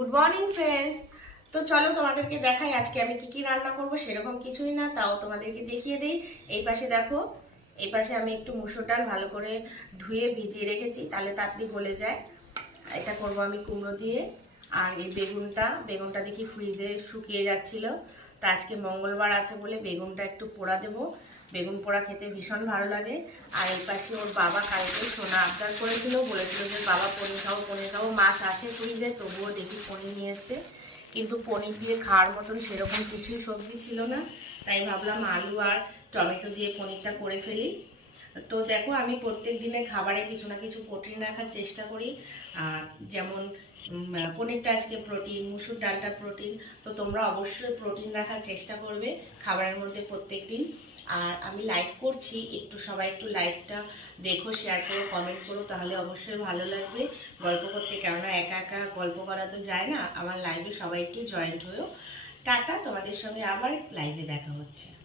Good morning friends. তো চলো তোমাদেরকে দেখাই আজকে আমি কি কি রান্না করব। সেরকম কিছুই না, তাও তোমাদেরকে দেখিয়ে দেই। এই পাশে দেখো, এই পাশে আমি একটু মুসুর ডাল ভালো করে ধুয়ে ভিজিয়ে রেখেছি, তাহলে তাড়াতাড়ি গলে যায়। এটা করব আমি কুমড়ো দিয়ে। আর এই বেগুনটা দেখি ফ্রিজে শুকিয়ে যাচ্ছিল, তা আজকে মঙ্গলবার আছে বলে বেগুনটা একটু পোড়া দেবো। বেগুন পোড়া খেতে ভীষণ ভালো লাগে। আর এই পাশে ওর বাবা কালকে সোনা আবদার করেছিল, বলেছিল যে বাবা পনির খাবো পনির খাবো। মাছ আছে ফ্রিজে, তবুও দেখি পনির নিয়ে এসছে, কিন্তু পনির দিয়ে খাওয়ার মতন সেরকম কিছুই সবজি ছিল না। তাই ভাবলাম আলু আর টমেটো দিয়ে পনিরটা করে ফেলি। তো দেখো, আমি প্রত্যেক দিনের খাবারে কিছু না কিছু প্রোটিন রাখার চেষ্টা করি। যেমন পনিরটা আজকে প্রোটিন, মুসুর ডালটা প্রোটিন। তো তোমরা অবশ্যই প্রোটিন রাখার চেষ্টা করবে খাবারের মধ্যে প্রত্যেক দিন। আর আমি লাইভ করছি, একটু সবাই একটু লাইভটা দেখো, শেয়ার করো, কমেন্ট করো, তাহলে অবশ্যই ভালো লাগবে গল্প করতে। কেননা একা একা গল্প করা তো যায় না, আমার লাইভে সবাই একটু জয়েন্ট হয়েও। টাটা, তোমাদের সঙ্গে আবার লাইভে দেখা হচ্ছে।